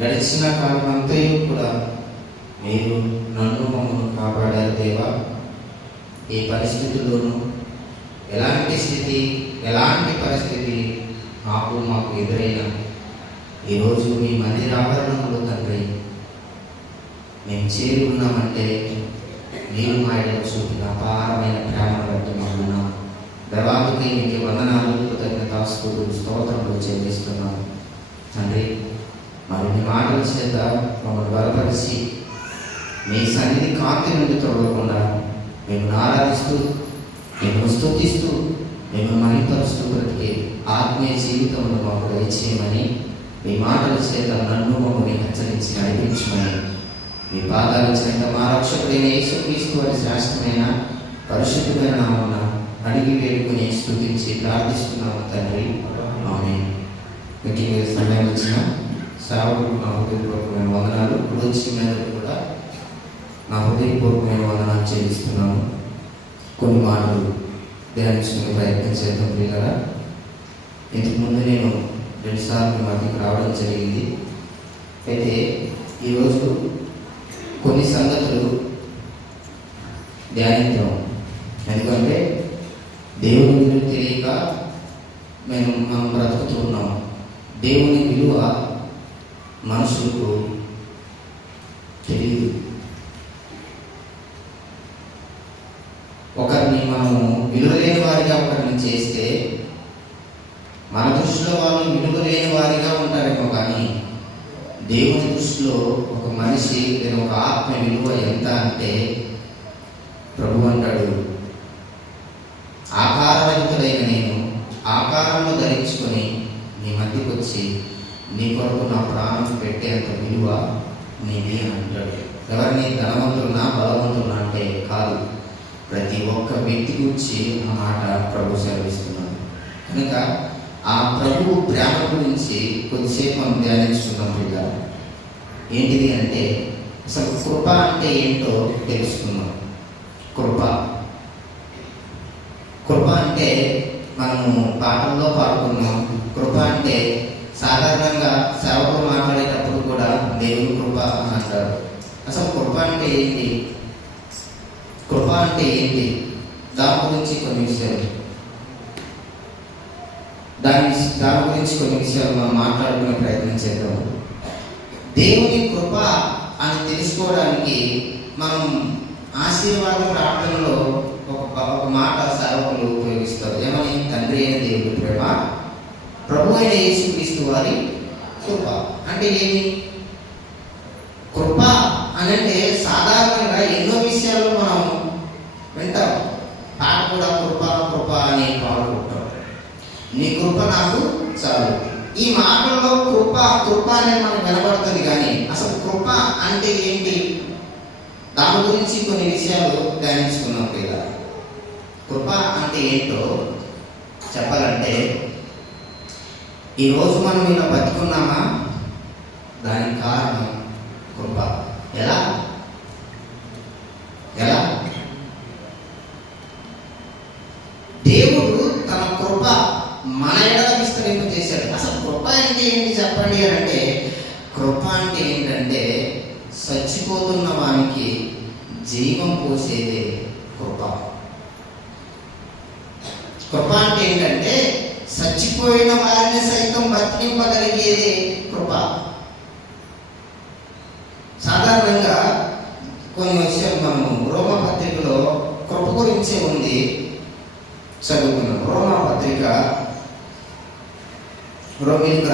గడిచిన కాలం అంతయు కూడా మీరు నన్ను మమ్మల్ని కాపాడారు దేవా. ఈ పరిస్థితుల్లోనూ ఎలాంటి స్థితి, ఎలాంటి పరిస్థితి మాకు ఎదురైనా ఈరోజు మీ మందిర ఆవరణంలో తండ్రి మేము చేరి ఉన్నామంటే మీరు మా ఎడల చూపిన అపారమైన ప్రేమను బట్టి మాకున్నాం. దేవానికి మీకు వందనాలు, కృతజ్ఞతాస్తుతులు, స్తోత్రములు చెల్లిస్తున్నాను తండ్రి. మరి మీ మాటల చేత మమ్మల్ని బలపరిచి మీ సన్నిధి కాంతి నుండి తొలగకుండా మేము ఆరాధిస్తూ, మేము స్తుతిస్తూ, మేము మహిమపరుస్తూ బ్రతికే ఆత్మీయ జీవితంలో మాకు దయచేయమని మీ మాటల చేత నన్ను మమ్మల్ని హెచ్చరించి నడిపించమని మీ పాదాల చేత మా రక్షకుడైన యేసుక్రీస్తు వారి శ్రేష్టమైన పరిశుద్ధమైన నామమున అడిగి వేడుకుని స్తుతించి ప్రార్థిస్తున్నాము తండ్రి. ఆమేన్. ముఖ్యంగా సమయం వచ్చిన సేవకులకు నా హృదయపూర్వకమైన వందనాలు. ఇప్పుడు వచ్చిన మీద కూడా నా హృదయపూర్వకమైన వందనాలు చెల్లిస్తున్నాను. కొన్ని మాటలు ధ్యానించుకునే ప్రయత్నం చేద్దాం పిల్లరా. ఇంతకుముందు నేను 2 సార్లు మధ్యకి రావడం జరిగింది. అయితే ఈరోజు కొన్ని సంగతులు ధ్యానిద్దాం. ఎందుకంటే దేవుని విలువ తెలియక మనం బ్రతుకుతూ ఉన్నాం. దేవుని విలువ మనుషులకు తెలియదు. ఒకరిని మనము విలువ లేని వారిగా ఒకరిని చేస్తే మన దృష్టిలో వాళ్ళు విలువ లేని వారిగా ఉంటారేమో, కానీ దేవుని దృష్టిలో ఒక మనిషి లేదా ఒక ఆత్మ విలువ ఎంత అంటే ప్రభు అంటాడు, ఆకారరహితుడైన నేను ఆకారంలో ధరించుకొని నీ మధ్యకు వచ్చి నీ కొరకు నా ప్రాణం పెట్టేంత విలువ నీది అంటాడు. ఎవరిని ధనవంతున్నా బలవంతున్నా అంటే కాదు, ప్రతి ఒక్క వ్యక్తి గురించి ఆ మాట ప్రభు సెలవిస్తున్నాడు. కనుక ఆ ప్రభు ప్రేమ గురించి కొద్దిసేపు మనం ధ్యానించుకున్నాం పిల్ల. ఏంటిది అంటే అసలు కృప అంటే ఏంటో తెలుసుకున్నాం. కృప అంటే మనము పాటల్లో పాడుకున్నాం. కృప అంటే సాధారణంగా సేవకులు మాట్లాడేటప్పుడు కూడా దేవుని కృప అని అంటారు. అసలు కృప అంటే ఏంటి? కృప అంటే ఏంటి? దాని గురించి కొన్ని విషయాలు మనం మాట్లాడుకునే ప్రయత్నం చేద్దాం. దేవుని కృప అని తెలుసుకోవడానికి మనం ఆశీర్వాద ప్రార్థనలో ఒక మాట సేవకులు ఉపయోగిస్తారు. ఏమని? తండ్రి అయిన దేవుడి ప్రేమ, ప్రభు అయిన యేసుక్రీస్తు వారి కృప. అంటే ఏమి కృప అని అంటే? సాధారణంగా ఎన్నో విషయాల్లో మనం వింటాం. పాట కూడా కృప కృప అని పాడుకుంటాం. నీ కృప నాకు చాలు. ఈ మాటల్లో కృప అనేది మనకు వినబడుతుంది, కానీ అసలు కృప అంటే ఏంటి? దాని గురించి కొన్ని విషయాలు ధ్యానించుకున్నాం కదా. కృప అంటే ఏంటో చెప్పాలంటే, ఈరోజు మనం ఇలా బతుకున్నామా, దానికి కారణం కృప. ఎలా? దేవుడు తన కృప మన ఎడల విస్తరింప చేశాడు. అసలు కృప అంటే ఏంటి చెప్పండి అని అంటే, కృప అంటే ఏంటంటే చచ్చిపోతున్న వానికి జీవం పోసేదే కృప. కృప అంటే ఏంటంటే చచ్చిపోయిన వారిని సైతం బతికింపగలిగేదే కృప. సాధారణంగా కొన్ని విషయాలు మనం రోమపత్రికలో కృప గురించే ఉంది, చదువుకున్నాం. రోమీయులకు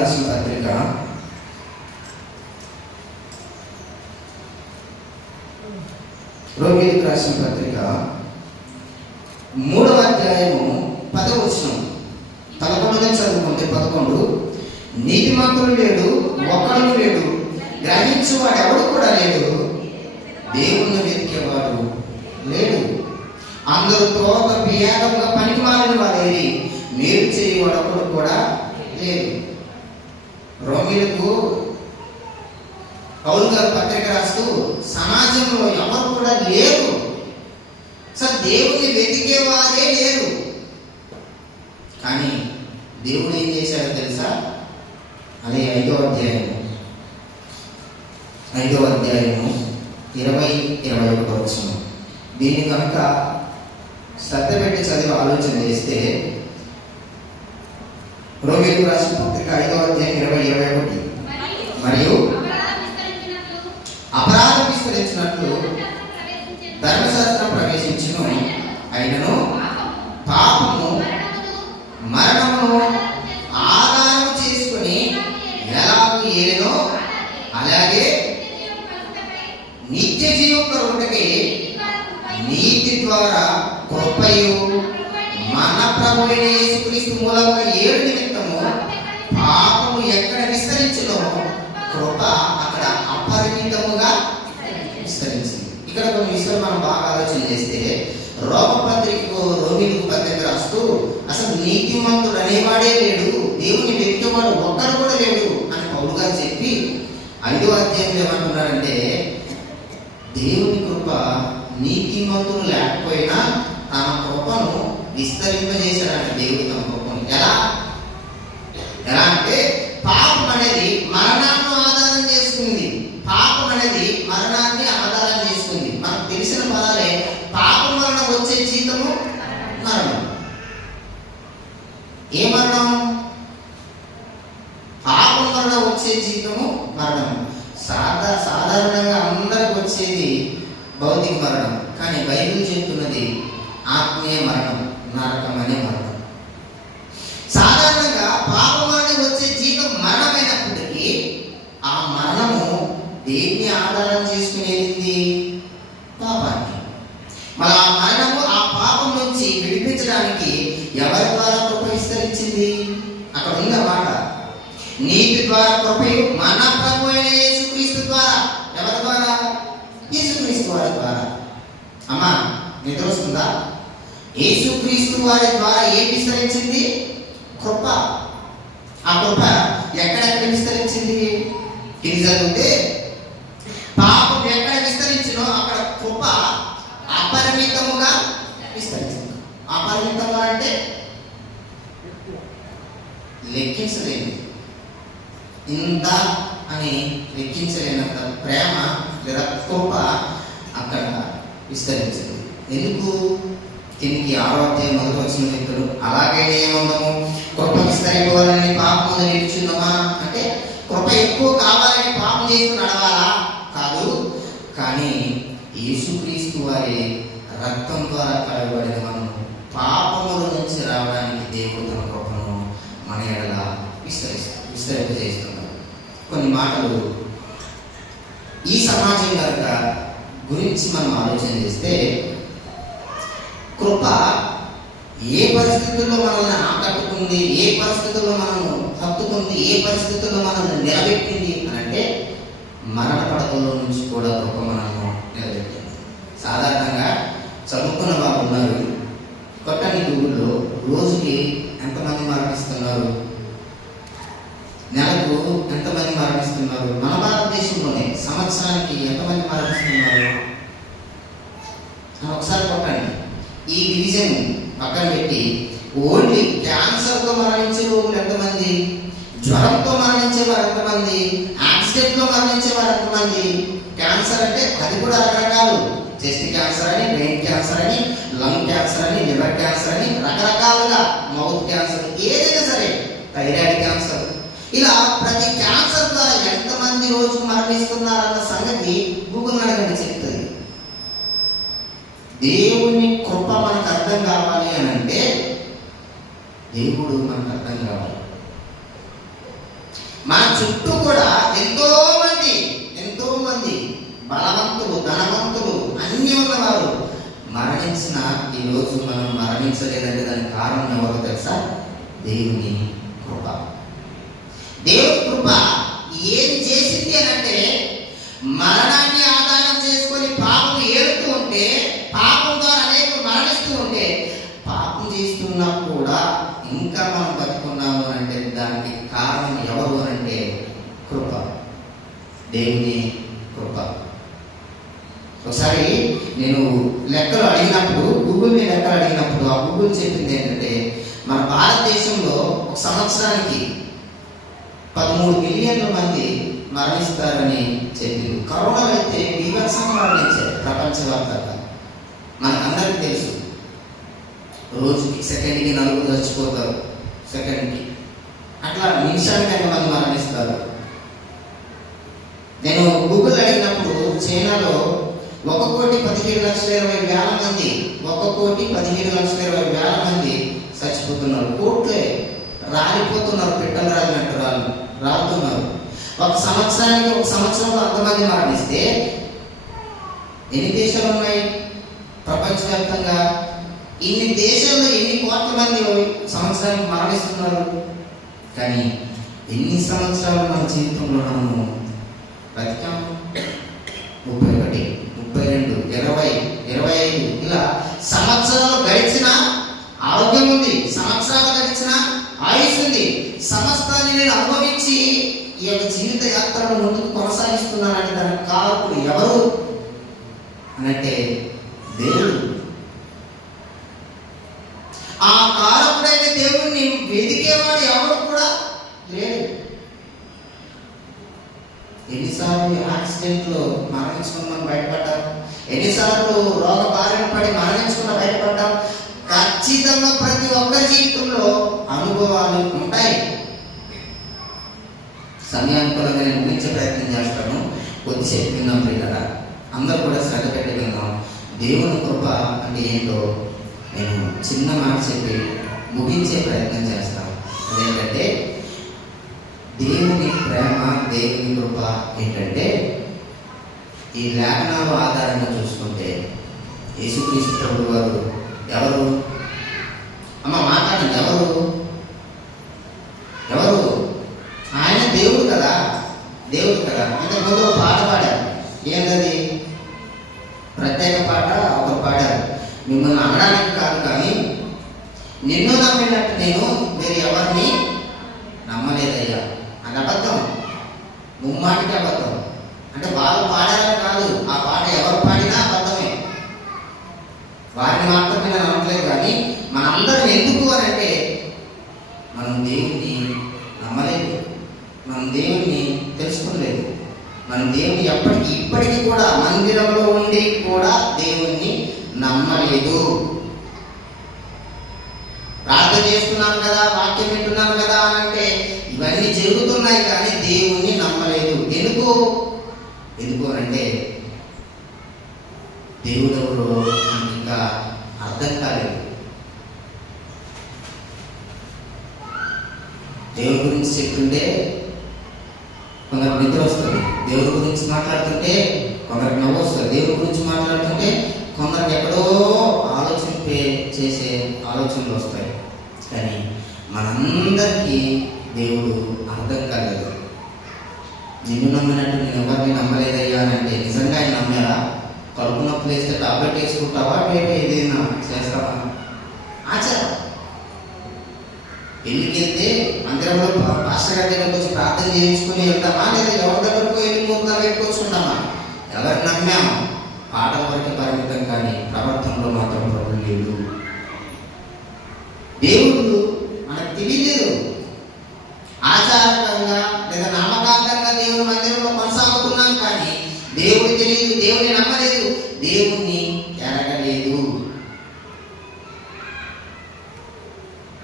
రాసిన పత్రిక 3వ అధ్యాయము 10వ వచనం 11 చదువుకుంటే 11, నీతిమంతుడు లేడు, ఒక్కడు లేడు, గ్రహించువాడు ఎవడు కూడా లేడు, దేవుణ్ణి వెతికేవాడు లేడు, అందరూ త్రోవ బియాగంగా పనికి మారిన వారేరి, మేలు చేయవాడు ఒకడు కూడా లేదు. రోమీయులకు పౌలు గారు పత్రిక రాస్తూ సమాజంలో ఎవరు కూడా లేరు, అసలు దేవుణ్ణి వెతికేవారే లేరు. కానీ దేవుడు ఏం చేశాడో తెలుసా? అదే 5వ అధ్యాయం 5వ అధ్యాయము 20-21 వచనం. దీన్ని కనుక శ్రద్ధ పెట్టి చదివి ఆలోచన చేస్తే, రోమీయులకు రాసిన పత్రిక 5వ అధ్యాయం 20-21, మరియు అపరాధం విస్తరించినట్లు ధర్మశాస్త్రం ప్రవేశించును, అయినను పాపము మరణమును ఆధారం చేసుకుని ఎలాగూ ఏలినో అలాగే నిత్య జీవం కలుగుటకై నీతి ద్వారా కృపయు మన ప్రభువైన యేసుక్రీస్తు మూలముగా ఏడు నిమిత్తము పాపము ఎక్కడ విస్తరించునో కృప అక్కడ అపరిమితముగా విస్తరించింది. ఇక్కడ కొన్ని విషయాలు మనం బాగా ఆలోచన చేస్తే, రోమీయులకు పత్రిక రాస్తూ అసలు నీతిమంతుడు అనేవాడే లేడు, దేవుని వెతికేవాడు ఒక్కడు కూడా లేడు అని పౌలు గారు చెప్పి 5వ అధ్యాయంలో ఏమంటున్నారంటే, దేవుని కృప నీతిమంతులు లేకపోయినా తన కృపను విస్తరింపజేశాడంటే దేవుడి తన కృపను ఎలా అంటే, పాపం అనేది మరణాన్ని ఆధారం చేసుకుంది. పాపం అనేది మరణాన్ని ఆధారం చేసుకుంది. మనకు తెలిసిన పదాలే, పాపం వలన వచ్చే జీతము మరణం. ఏ మరణం? పాపం వలన వచ్చే జీతము మరణం. సాధారణంగా అందరికి వచ్చేది భౌతిక మరణం, కానీ బైబిల్ చెప్తున్నది ఆత్మీయ మరణం, నరకం అనే మరణం. సాధారణంగా పాపం వలన వచ్చే జీతం మరణమైనప్పటికీ ఆ మరణము దేన్ని ఆధారం చేసుకునేది? పాపాన్ని. మరి ఆ మరణము, ఆ పాపం నుంచి విడిపించడానికి ఎవరి ద్వారా కృప విస్తరించింది? అక్కడ ఉంది అన్నమాట. నీతి ద్వారా కృపయు మన ప్రభు అయిన యేసుక్రీస్తు ద్వారా. ఎవరి ద్వారా? యేసుక్రీస్తు వారి ద్వారా. అమ్మా నిద్ర వస్తుందా? యేసుక్రీస్తు వారి ద్వారా ఏం విస్తరించింది? కృప. ఆ కృప ఎక్కడెక్కడ విస్తరించింది? ఇది చదివితే, పాపం ఎక్కడ విస్తరించినో అక్కడ కృప అపరిమితముగా విస్తరించింది. అపరిమితంగా అంటే లెక్కించలేని, ఇంత అని లెక్కించలేనంత ప్రేమ లేదా కృప అక్కడ విస్తరించింది. ఎందుకు? దీనికి 6వ అధ్యాయం 1వ వచనం చెప్తాడు, అలాగే ఏమందాము, కృప విస్తరింపవాలని పాపం నిలుచుందామా అంటే, కృప ఎక్కువ కావాలని పాపం చేస్తూ నడవాలా? కాదు. కానీ యేసుక్రీస్తు వారి రక్తం ద్వారా కడగబడిన మనం పాపముల నుంచి రావడానికి దేవుడు తన కృపను మన ఎడల విస్తరింపజేస్తున్నాడు. కొన్ని మాటలు ఈ సమాజం కనుక గురించి మనం ఆలోచన చేస్తే, కృప ఏ పరిస్థితుల్లో మనల్ని ఆకట్టుకుంది, ఏ పరిస్థితుల్లో మనల్ని హత్తుకుంది, ఏ పరిస్థితుల్లో మనల్ని నిలబెట్టింది అని అంటే, మరణ పడకల్లో నుంచి కూడా కృప మనల్ని నిలబెట్టింది. సాధారణంగా చదువుకున్న వాళ్ళు ఉన్నారు, కొట్టని గూగుల్లో రోజుకి ఎంతమంది మరణిస్తున్నారు, నెలకు ఎంతమంది మరణిస్తున్నారు, మన భారతదేశంలోనే సంవత్సరానికి ఎంతమంది మరణిస్తున్నారు ఒకసారి కొట్టండి. ఈ డివిజన్ పక్కన పెట్టి ఓన్లీ క్యాన్సర్తో మరణించే రోగులు ఎంతమంది, జ్వరంతో మరణించే వారు ఎంతమంది, యాక్సిడెంట్లో మరణించే వారు ఎంతమంది. క్యాన్సర్ అంటే అది కూడా రకరకాలు, చెస్ట్ క్యాన్సర్ అని, బ్రెయిన్ క్యాన్సర్ అని, లంగ్ క్యాన్సర్ అని, లివర్ క్యాన్సర్ అని, రకరకాలుగా మౌత్ క్యాన్సర్, ఏదైనా సరే, థైరాయిడ్ క్యాన్సర్, ఇలా ప్రతి క్యాన్సర్ ద్వారా ఎంతమంది రోజుకు మరణిస్తున్నారన్న సంగతి గూగుల్ అడగండి చెప్తుంది. దేవుని కృప మనకు అర్థం కావాలి అని అంటే, దేవుడు మనకు అర్థం కావాలి. మన చుట్టూ కూడా ఎంతో మంది బలవంతులు, ధనవంతులు, అన్ని ఉన్నవారు మరణించిన ఈరోజు మనం మరణించలేదంటే దానికి కారణం ఎవరో తెలుసా? దేవుని కృప. దేవుని కృప ఏం చేసింది అని అంటే, మరణాన్ని ఆధారం చేసుకొని పాపం ఏడుతూ ఉంటే, పాపం ద్వారా అనేక మరణిస్తూ ఉంటే, పాపం చేస్తున్నా కూడా ఇంకా మనం బతుకున్నాము అంటే దానికి కారణం ఎవరు అంటే కృప, దేవుని కృప. ఒకసారి నేను లెక్కలు అడిగినప్పుడు, గూగుల్ లెక్కలు అడిగినప్పుడు, ఆ గూగుల్ చెప్పింది ఏంటంటే, మన భారతదేశంలో ఒక సంవత్సరానికి 13 మిలియన్ల మంది మరణిస్తారని చెప్పింది. కరోనా అయితే బీభత్సంగా మరణించారు ప్రపంచవ్యాప్తంగా. మనకందరికీ తెలుసు, రోజుకి సెకండ్కి 4 చచ్చిపోతారు, సెకండ్కి అట్లా నిమిషానికి 5 మంది మరణిస్తారు. నేను గూగుల్ అడిగినప్పుడు చైనాలో 1,17,20,000 మంది 1,17,20,000 మంది చచ్చిపోతున్నారు. కోట్లే రాలిపోతున్నారు, పెట్టలు రాలినట్టు రాలుతున్నారు. ఒక సంవత్సరంలో అంతమంది మరణిస్తే ఎన్ని దేశాలు ఉన్నాయి ప్రపంచవ్యాప్తంగా? ఇన్ని దేశాల్లో ఎన్ని కోట్ల మంది సంవత్సరానికి మరణిస్తున్నారు. కానీ ఎన్ని సంవత్సరాలు మన జీవితంలో మనము బతికాము? 31, 32, 20, 25 ఇలా సంవత్సరాలు గడిచిన ఆరోగ్యం ఉంది, సంవత్సరాలు గడిచిన ఆయుష్ ఉంది. సమస్తాన్ని నేను అనుభవించి ఈ యొక్క జీవిత యాత్రను ముందుకు కొనసాగిస్తున్నానంటే దానికి కారకుడు ఎవరు అనంటే దేవుడు. ఆ కారకుడైన దేవుణ్ణి వెతికేవాడు ఎవరు కూడా లేడు. ఎన్నిసార్లు యాక్సిడెంట్లో మరణించుకుని మనం బయటపడ్డాం, ఎన్నిసార్లు రోగ బారిన పడి మరణించుకున్న బయటపడ్డాం. ఖచ్చితంగా ప్రతి ఒక్కరి జీవితంలో అనుభవాలు ఉంటాయి. సమయానుకూలంగా నేను ముగించే ప్రయత్నం చేస్తాను. కొద్దిసేపు విన్నాం ప్రియులారా, అందరూ కూడా శ్రద్ధ పెట్టి విన్నాం. దేవుని కృప అంటే ఏంటో నేను చిన్న మాట చెప్పి ముగించే ప్రయత్నం చేస్తాను. అదేంటంటే దేవుని ప్రేమ, దేవుని కృప ఏంటంటే ఈ లేఖనాల ఆధారంగా చూసుకుంటే యేసుక్రీస్తు ప్రభువు వారు ఎవరు? అమ్మ మాట్లాడండి, ఎవరు? ఆయన దేవుడు కదా, దేవుడు కదా. ఇంతకుముందు పాట పాడారు, ఏంటది? ప్రత్యేక పాట ఒకరు పాడారు. మిమ్మల్ని అనడానికి కాదు, కానీ నిన్ను నమ్మినట్టు నేను మీరు ఎవరిని నమ్మలేదయ్యా. అది అబద్ధం, ముమ్మాటికి అబద్ధం. అంటే వాళ్ళు పాడారని కాదు, ఆ పాట ఎవరు పాడినా అబద్ధమే. వారిని మాత్రమే నేను అనట్లేదు. కానీ మనందరం ఎందుకు అని అంటే మనం దేవుణ్ణి నమ్మలేదు, మనం దేవుణ్ణి తెలుసుకోలేదు. మనం దేవుని ఇప్పటికీ కూడా మందిరంలో ఉండి కూడా దేవుణ్ణి నమ్మలేదు. ప్రార్థన చేస్తున్నాను కదా, వాక్యం వింటున్నాను కదా అని అంటే ఇవన్నీ జరుగుతున్నాయి, కానీ దేవుణ్ణి నమ్మలేదు. ఎందుకు అంటే దేవుడు ఎవరో మనకి ఇంకా అర్థం కాలేదు. దేవుడి గురించి చెప్తుంటే కొందరికి నిద్ర వస్తుంది, దేవుడి గురించి మాట్లాడుతుంటే కొందరికి నవ్వు వస్తుంది, దేవుడి గురించి మాట్లాడుతుంటే కొందరికి ఎక్కడో చేసే ఆలోచనలు వస్తాయి. కానీ మనందరికీ దేవుడు అర్థం కాలేదు. నిన్ను నమ్మినట్టు నేను ఎవరిని నమ్మలేదయ్యా అని అంటే నిజంగా ఆయన నమ్మారా? కడుపు నొప్పి వేస్తే టాబ్లెట్ వేసుకుంటావా, వేరే ఏదైనా చేస్తావా? ఆచారం. పెళ్ళికి వెళ్తే మందిరంలో పాస్టర్ గారి దగ్గరకు వచ్చి ప్రార్థన చేయించుకుని వెళ్తామా, లేదా ఎవరి దగ్గరకు వెళ్ళి మూర్తం పెట్టుకొచ్చుకుంటామా? ఎవరు నమ్మాము? పాటల వరకు పరిమితం, కానీ ప్రవర్తనలో మాత్రం ప్రభు లేడు. దేవుడు మనకు తెలియలేదు. ఆచారకంగా లేదా నామకాంతంగా దేవుని మందిరంలో కొనసాగుతున్నాం, కానీ దేవుడు తెలియదు, దేవుని నమ్మలేదు, దేవుణ్ణి ఎరగలేదు.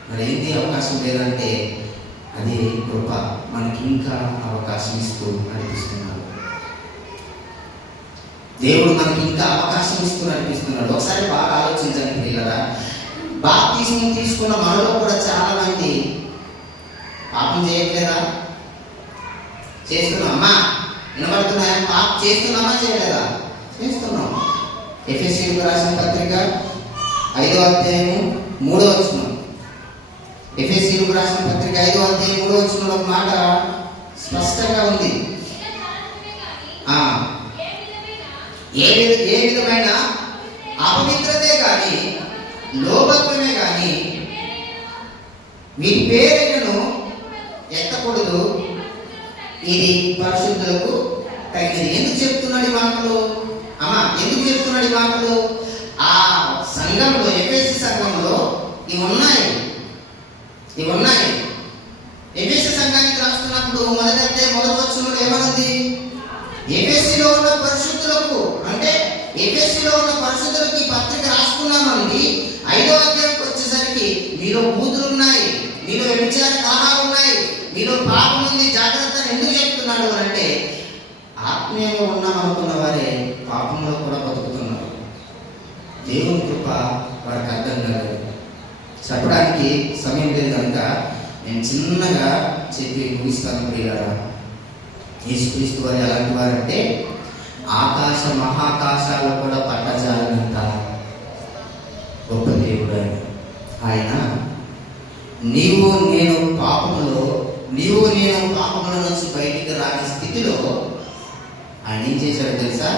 మరి ఏంటి అవకాశం లేదంటే అది కృప మనకి ఇంకా అవకాశం ఇస్తూ నడిపిస్తున్నాడు. దేవుడు మనకి ఇంకా అవకాశం ఇస్తూ నడిపిస్తున్నాడు. ఒకసారి బాగా ఆలోచించండి పిల్లరా. బాప్తిస్మం తీసుకున్న మనలో కూడా చాలా మంది పాపం చేయట్లేదా? చేస్తున్నామా? వినబడుతున్నాయా? పాపం చేస్తున్నామా, చేయలేదా? చేస్తున్నాం. ఎఫెసీయులకు రాసిన పత్రిక 5వ అధ్యాయం 3వ వచనం. ఎఫెసీయులకు రాసిన పత్రిక 5వ అధ్యాయం 3వ వచనంలో ఒక మాట స్పష్టంగా ఉంది. ఏ విధమైన అపవిత్రతే కానీ లోభత్వమే కానీ మీ పేరును ఎత్తకూడదు, ఇది పరిశుద్ధులకు తగినది. ఎందుకు చెప్తున్నాడు ఈ మాటలు? ఎందుకు చెప్తున్నాడు ఈ మాటలు? ఆ సంఘంలో, ఎఫెసీ సంఘంలో ఇవి ఉన్నాయి. ఎఫెసు సంఘానికి రాస్తున్నప్పుడు మొదటి వచనంలో ఏమన్నది? ఎఫెసులో ఉన్న పరిశుద్ధులకు, అంటే ఎఫెసులో ఉన్న పరిశుద్ధులకు ఈ పత్రిక రాసుకున్నామండి. 5వ అధ్యాయంకి వచ్చేసరికి మీలో బూతులు ఉన్నాయి, మీలో వ్యభిచార కారణాలు ఉన్నాయి, మీలో పాపం ఉంది, జాగ్రత్త ఎందుకు చెప్తున్నాడు అంటే ఆత్మీయంగా ఉన్నామనుకున్న వారే పాపంలో కూడా బతుకుతున్నారు. దేవుని కృప వారికి అర్థం కాదు. చెప్పడానికి సమయం లేదు కనుక నేను చిన్నగా చెప్పి ముగిస్తాను. ప్రియులారా, యేసుక్రీస్తు వారు ఎలాంటి వారంటే ఆకాశ మహాకాశాలు కూడా పట్టజాలనంత గొప్ప దేవుడు ఆయన. నీవు నేను పాపంలో నుంచి బయటికి రాని స్థితిలో ఆయన ఏం చేశాడు తెలుసా?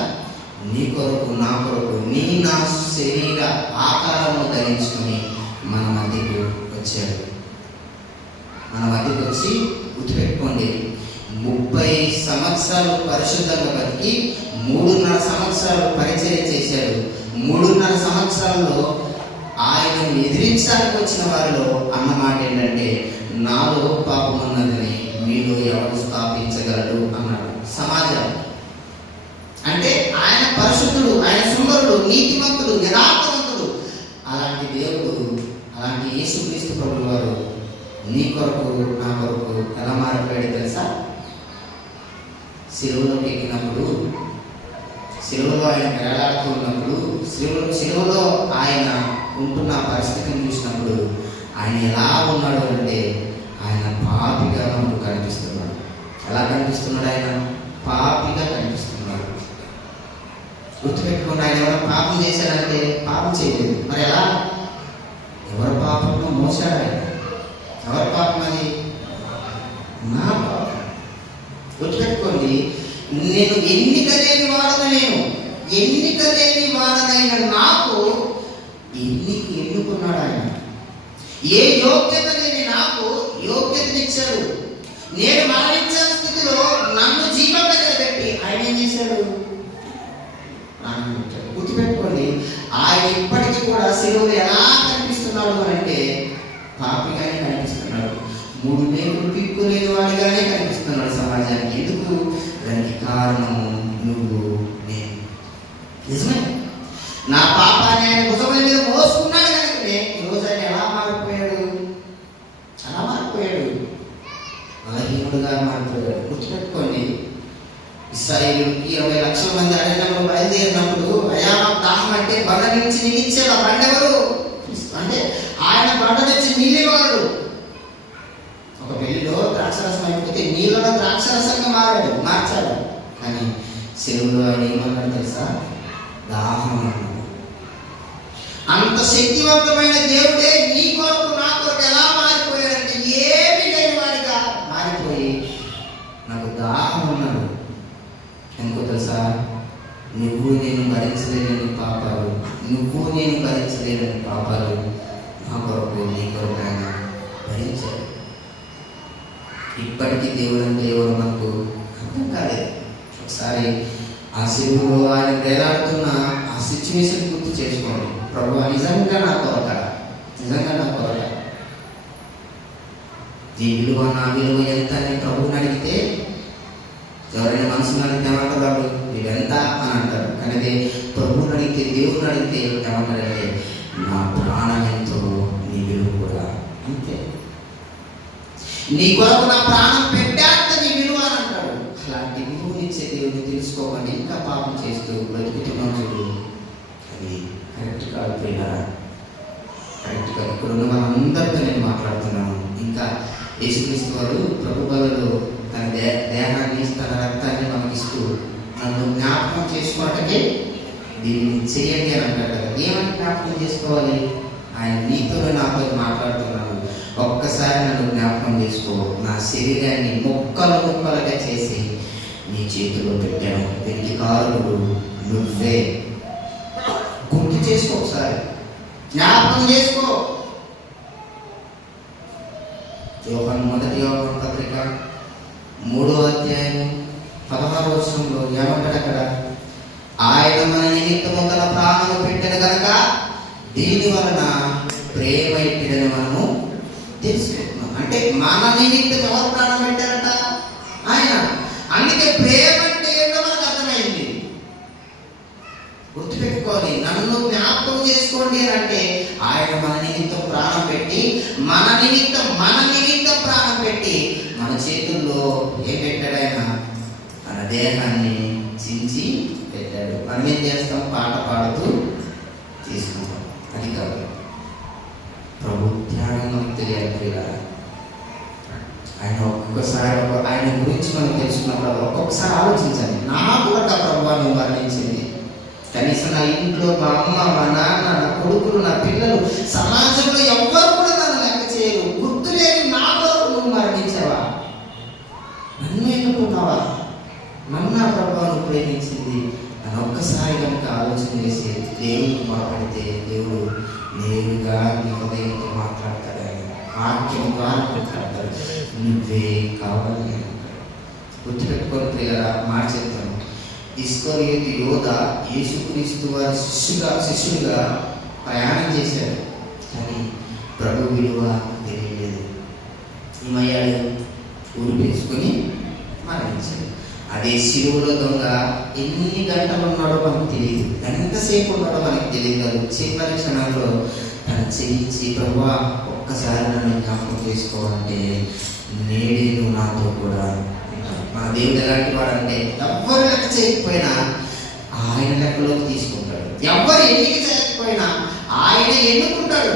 నీ కొరకు నా కొరకు నా శరీర ఆకారము ధరించుకుని మన మధ్యకు వచ్చాడు. మన మధ్యకు వచ్చి గుర్తుపెట్టుకోండి, 30 సంవత్సరాలు పరిశుద్ధంగా బతికి 3.5 సంవత్సరాలు పరిచయం చేశాడు. 3.5 సంవత్సరాల్లో ఆయనను ఎదిరించడానికి వచ్చిన వారిలో అన్నమాట ఏంటంటే, నాలో పాపం ఉన్నదని మీలో ఎవరు స్థాపించగలడు అన్నాడు. సమాజం అంటే ఆయన పరిశుద్ధుడు, ఆయన సుందరుడు, నీతిమంతుడు, యథార్థవంతుడు. అలాంటి దేవుడు, అలాంటి యేసుక్రీస్తు ప్రభువు వారు నీ కొరకు నా కొరకు ఎలా మారిపోయాడు తెలుసా? సిలువలోకి ఎక్కినప్పుడు, సిలువలో ఆయన వేలాడుతూ ఉన్నప్పుడు, సిలువలో ఆయన ఉంటున్న పరిస్థితిని చూసినప్పుడు ఆయన ఎలా ఉన్నాడు అంటే ఆయన పాపిగా మనకు కనిపిస్తున్నాడు. ఎలా కనిపిస్తున్నాడు? ఆయన పాపిగా కనిపిస్తున్నాడు. గుర్తుపెట్టుకోండి, ఆయన ఎవరు పాపం చేశాడంటే పాపం చేయలేదు. మరి ఎలా? ఎవరి పాపంలో మోసాడు ఆయన. ఎవరి పాపం అది? నా పాపం. గుర్తుపెట్టుకోండి, నేను ఎన్నిక లేని వాడనైన నాకు ఎన్నుకున్నాడు ఆయన. ఏ యోగ్యత లేని నాకు యోగ్యతనిచ్చాడు. నేను మరణించిన స్థితిలో నన్ను జీవం దగ్గర పెట్టి ఆయన ఏం చేశాడు? గుర్తుపెట్టుకోండి, ఆయన ఇప్పటికీ కూడా శిలువలో ఎలా కనిపిస్తున్నాడు అంటే పాపిగానే కనిపిస్తున్నాడు. 3 మేకులు పిక్కులేని వాడిగానే కనిపిస్తున్నాడు సమాజానికి. ఎందుకు? దానికి కారణము నువ్వు, నేను. నిజమే, నా పాపాన్ని ఆయన భుజముల మీద మోసుకున్నాడు కనుకనే ఈరోజు ఆయన ఎలా మారిపోయాడు? బలహీనుడుగా మారిపోయాడు. గుర్తుపెట్టుకోండి, ఇశ్రాయేలుకి 20 లక్షల మంది అరణ్యంలో బయలుదేరినప్పుడు అయా దాహం అంటే బండ నుంచి నీళ్ళిచ్చాడు. ఆ బండ ఎవరు అంటే ఆయన బండ నుంచి నీళ్ళివ్వడు. ఒక పెళ్లిలో ద్రాక్షరసం అయిపోతే నీళ్ళలో ద్రాక్షరసంగా మార్చాడు. కానీ సెలవులో ఆయన ఏమన్నాడు తెలుసా? దాహం అన్నాడు. అంత శక్తివంతమైన దేవుడే నీ కొరకు నా కొరకు ఎలా మారిపోయాడంటే ఏమి లేని వాడిగా మారిపోయి నాకు దాహం అన్నాడు. ఎందుకో తెలుసా? నువ్వు నేను భరించలేని పాపాలు నా కొరకు నీ కొరకు ఆయన భరించాడు. ఇప్పటికీ దేవుడు అంటే ఎవరు మనకు అర్థం కాలేదు. ఒకసారి ఆ శిలువలో ఆయన వేలాడుతున్న ఆ సిచ్యువేషన్ గుర్తు చేసుకోండి. ప్రభువా, నిజంగా నా కొరత, ఈ విలువ, నా విలువ ఎంత అని ప్రభువుని అడిగితే, ఎవరైనా మనసుని అడిగితే ఏమంటారు? ఇదెంత అని అంటారు. కానీ అదే ప్రభువుని అడిగితే, దేవుని అడిగితే ఏమంటారంటే నా ప్రాణం ఎంతో, నీ విలువ కూడా అంతే. నీ కొరకు నా ప్రాణం పెట్టాక నీ విలువ అని అంటాడు. అలాంటి విలువనిచ్చే దేవుడిని తెలుసుకోకండి. ఇంకా పాపం చేస్తూ బ్రతుకుతున్నాం చూడు, అది కరెక్ట్ కాదు. కరెక్ట్ కాదు. ఇప్పుడున్న మనందరితో నేను మాట్లాడుతున్నాను. ఇంకా యేసుక్రీస్తు వారు ప్రభు బలలో తన దేహాన్ని, తన రక్తాన్ని మనకిస్తూ నన్ను జ్ఞాపకం చేసుకోవటకే దీన్ని చేయండి అని అంటాడు కదా. ఏమని జ్ఞాపకం చేసుకోవాలి? ఆయన నీతో నాతో మాట్లాడుతున్నాను. ఒక్కసారి నన్ను జ్ఞాపకం చేసుకో. నా శరీరాన్ని ముక్కలుగా చేసి నీ చేతిలో పెట్టాను. దీనికి కారుడు నువ్వే. గుర్తు చేసుకో, ఒకసారి జ్ఞాపకం చేసుకో. మొదటి యోహాను పత్రిక 3వ అధ్యాయం 16వ వచనంలో ఏమంటాడు అక్కడ? ఆయన మన నిమిత్తము తన ప్రాణము పెట్టెను కనుక దీని వలన ప్రేమ ఇట్టిదని మనము తెలుసుకుంటున్నాం. అంటే మన నిమిత్తం ఎవరు ప్రాణం పెట్టారట? ఆయన. అందుకే ప్రేమ అంటే ఏంటో మనకు అర్థమైంది. గుర్తుపెట్టుకోవాలి, నన్ను జ్ఞాపకం చేసుకోండి అని అంటే ఆయన మన నిమిత్తం ప్రాణం పెట్టి, మన నిమిత్తం ప్రాణం పెట్టి మన చేతుల్లో ఏం పెట్టాడు? ఆయన మన దేహాన్ని చించి పెట్టాడు. మనం ఏం చేస్తాం? పాట పాడుతూ తీసుకుంటాం. అది కాదు ప్రభు త్యాగం మనకు తెలియాలి పిల్లలు. ఆయన ఒక్కొక్కసారి ఆయన గురించి మనం తెలుసుకున్నప్పుడు ఒక్కొక్కసారి ఆలోచించండి. నా కూడా ప్రభు నువ్వు మరణించింది, కనీసం నా ఇంట్లో మా అమ్మ, మా నాన్న, నా కొడుకులు, నా పిల్లలు, సమాజంలో ఎవ్వరు కూడా నన్ను లెక్క చేయరు, గుర్తులేని నా కొరకు నువ్వు మరణించావా? నన్ను ఎన్నుకున్నావా? నన్ను నా ప్రభు నువ్వు ప్రేమించింది అని ఒక్కసారి కనుక ఆలోచన చేసి దేవుడికి మాట్లాడితే దేవుడు నేరుగా నీ హృదయంతో మాట్లాడతాడు. ఆయన వాక్యం ద్వారా మాట్లాడతాడు. నువ్వే కావాలి. గుర్తుపెట్టుకొని ప్రియులారా, మాట చెప్తాను. ఇస్కరియోతు యోధ యేసుక్రీస్తు వారి శిష్యుడిగా ప్రయాణం చేశాడు, కానీ ప్రభు విలువ తెలియలేదు. ఏమయ్యాడు? ఊరు వేసుకొని మరణించాడు. అదే శిలువలో దొంగ ఎన్ని గంటలు ఉన్నాడో మనకు తెలియదు, ఎంతసేపు ఉన్నాడో మనకు తెలియదు. చివరి క్షణంలో తన చేయించి ప్రభువా ఒక్కసారి నన్ను జ్ఞాపకం చేసుకోవాలంటే నేడే నువ్వు నాతో కూడా. మన దేవుడు ఎలాంటి వాడంటే ఎవ్వరు లెక్క చేయకపోయినా ఆయన లెక్కలోకి తీసుకుంటాడు. ఎవ్వరు ఎన్నిక చేయకపోయినా ఆయన ఎన్నుకుంటాడు.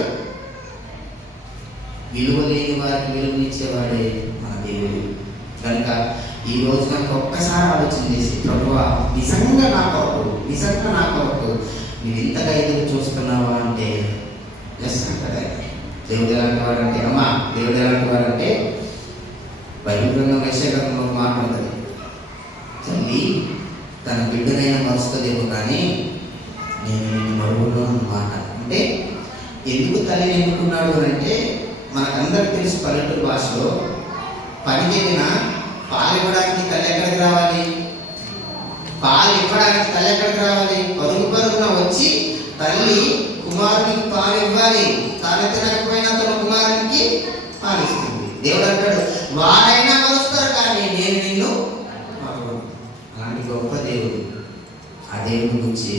విలువ లేని వారికి విలువనిచ్చేవాడే మన దేవుడు. కనుక ఈ రోజు కనుక ఒక్కసారి ఆలోచన చేసి ప్రభువా నిజంగా నా కొరకు నువ్వు ఇంతగా ఎదురు చూస్తున్నావా అంటే ఎస్ అంటాడు. దేవుడు ఎలాంటి వాడంటే, అమ్మా దేవుడు ఎలాంటి వాడంటే బైబిల్ గ్రంథం యెషయా మాట ఉంటుంది, తల్లి తన బిడ్డనైనా మరుస్తుందేమో కానీ నేను నిన్ను మరువను అన్నమాట. అంటే ఎందుకు తల్లిని ఎన్నుకున్నాడు అని అంటే, మనకందరికి తెలుసు పల్లెటూరు భాషలో పనికెళ్ళిన పాలు ఇవ్వడానికి తల్లి ఎక్కడికి రావాలి? పరుగున వచ్చి తల్లి కుమారునికి పాలు ఇవ్వాలి. తాను తినకపోయినా తన కుమారునికి పాలిస్తుంది. దేవుడు అంటాడు, వారైనా మరుస్తారు కానీ నేను నిన్ను మరవను. అలాంటి గొప్ప దేవుడు. ఆ దేవుడి గురించి